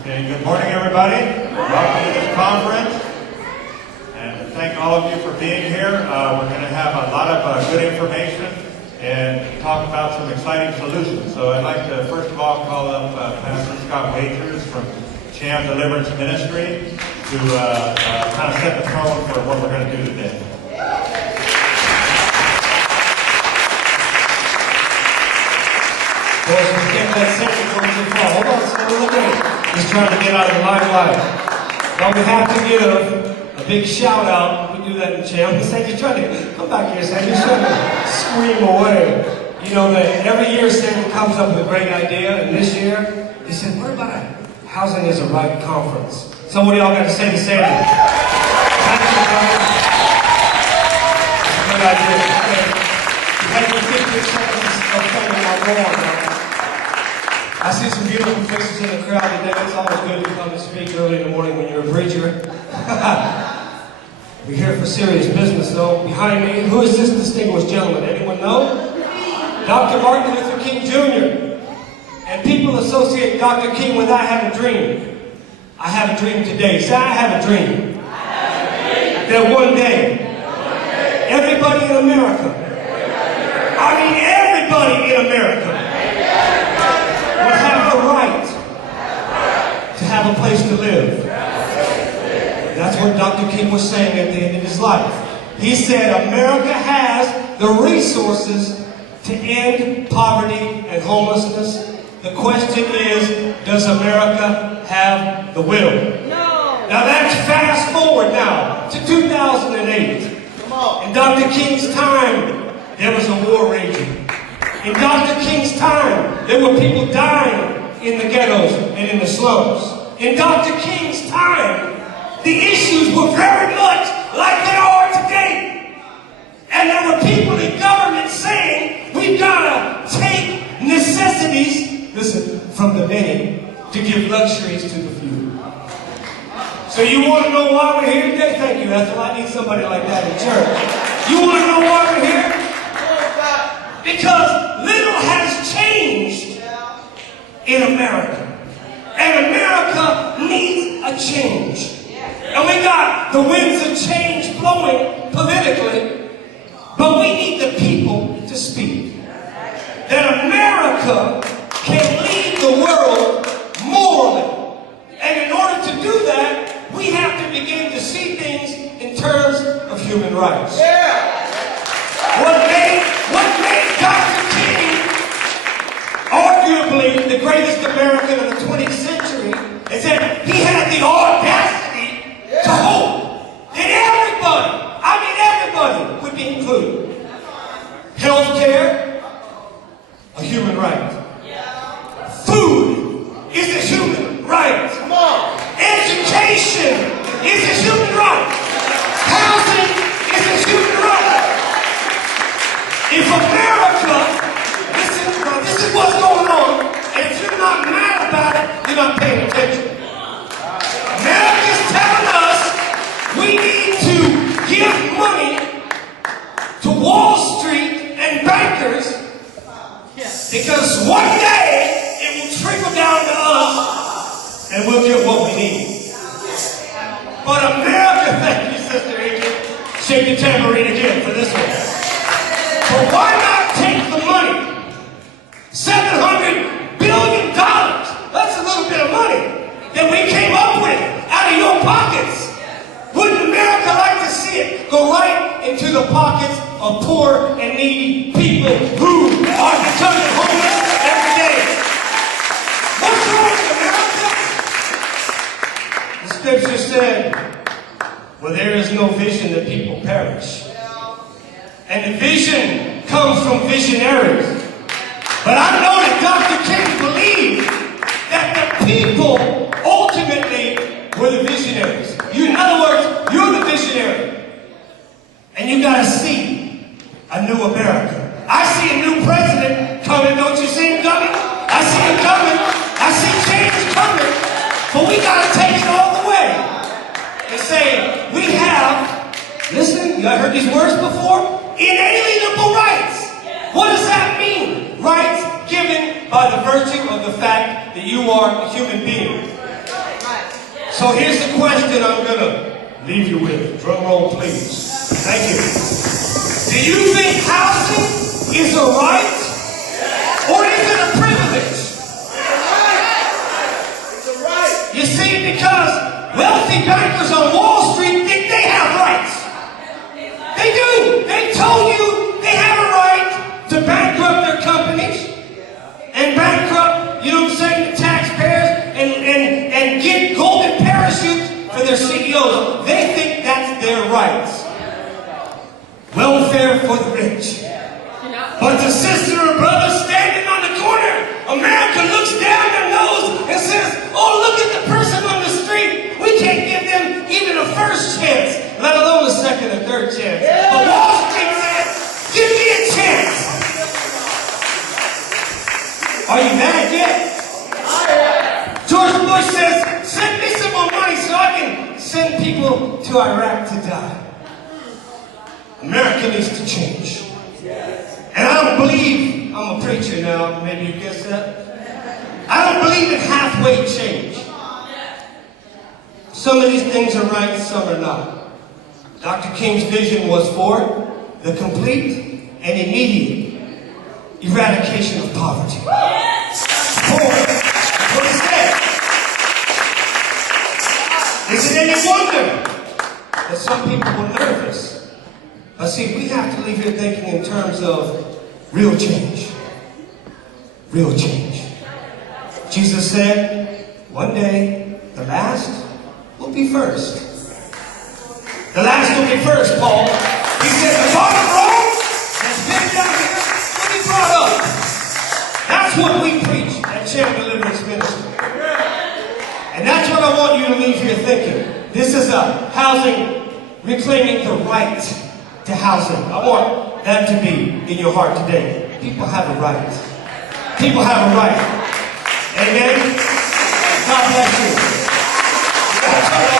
Okay, good morning, everybody. Welcome to this conference. And thank all of you for being here. We're going to have a lot of good information and talk about some exciting solutions. So I'd like to, first of all, call up Pastor Scott Wagers from CHAM Deliverance Ministry to kind of set the tone for what we're going to do today. Boys, we can't let Satan go too far. Hold on, slow it down. He's trying to get out of the limelight. But we have to give a big shout out. We do that in CHAM. Satan's trying to come back here, Satan. He's trying to scream away. You know that every year Satan comes up with a great idea, and this year he said, "What about a housing is a right conference?" So what do y'all got to say to Satan? Thank you, brother. That's a good idea. Okay. You had your 15 seconds of fame. Now go on, man. I see some beautiful faces in the crowd today. It's always good to come and speak early in the morning when you're a preacher. We're here for serious business, though. Behind me, who is this distinguished gentleman? Anyone know? Dr. Martin Luther King Jr. And people associate Dr. King with "I have a dream." I have a dream today. Say, "I have a dream." That one day, everybody in America, everybody in America, will have the right to have a place to live. That's what Dr. King was saying at the end of his life. He said America has the resources to end poverty and homelessness. The question is, does America have the will? No. Now that's fast forward now to 2008. In Dr. King's time, there was a war raging. In Dr. King's time, there were people dying in the ghettos and in the slums. In Dr. King's time, the issues were very much like they are today. And there were people in government saying, we've got to take necessities, listen, from the many to give luxuries to the few. So you want to know why we're here today? Thank you, Ethel. I need somebody like that in church. You want to know why we're here? Because little has changed in America. And America needs a change. And we got the winds of change blowing politically, but we need the people to speak. That America can lead the world morally. And in order to do that, we have to begin to see things in terms of human rights. What made Dr. King arguably the greatest American of the 20th century is that he had the audacity to hope that everybody would be included. Healthcare, a human right. Food is a human right. Education is a human right. Housing is a human right. If America, this is what's going on, and if you're not mad about it, you're not paying attention. America's telling us we need to give money to Wall Street and bankers because one day it will trickle down to us and we'll get what we need. But America, thank you, Sister Adrian. Shake the tambourine again for this one. But why not take the money? $700 billion. That's a little bit of money that we came up with out of your pockets. Wouldn't America like to see it go right into the pockets of poor and needy people who are becoming homeless every day? What's wrong with America? The scripture said, "Where there is no vision, the people perish." And the vision comes from visionaries. But I know that Dr. King believed that the people ultimately were the visionaries. In other words, you're the visionary. And you got to see a new America. I see a new president coming. Don't you see him coming? I see him coming. I see change coming. But we got to take it all the way and say, we have, listen, you heard these words before? Inalienable rights. What does that mean? Rights given by the virtue of the fact that you are a human being. So here's the question I'm going to leave you with. Drum roll, please. Thank you. Do you think housing is a right or is it a privilege? It's a right. You see, because wealthy bankers on Wall Street think they have rights. They do. They told you they have a right to bankrupt their companies and bankrupt, you know what I'm saying, the taxpayers and get golden parachutes for their CEOs. They think that's their rights. Welfare for the rich. But the sister or brother standing on the corner, America looks down their nose and says, oh, look at the person on the street. We can't give them even a first chance, let alone a second or third chance. But Wall Street says, give me a chance. Are you mad yet? George Bush says, send me some more money so I can send people to Iraq to die. America needs to change. And I don't believe, I'm a preacher now, maybe you guessed that. I don't believe in halfway change. Some of these things are right, some are not. Dr. King's vision was for the complete and immediate eradication of poverty. For, that's what he said. Is it any wonder that some people were nervous? But see, we have to leave here thinking in terms of real change. Real change. Jesus said, one day, the last will be first. The last will be first, Paul. He said, the bottom row that's been down here will be brought up. That's what we preach at CHAM Deliverance Ministry. And that's what I want you to leave here thinking. This is a housing, reclaiming the right to housing. I want that to be in your heart today. People have a right. People have a right. Amen? God bless you.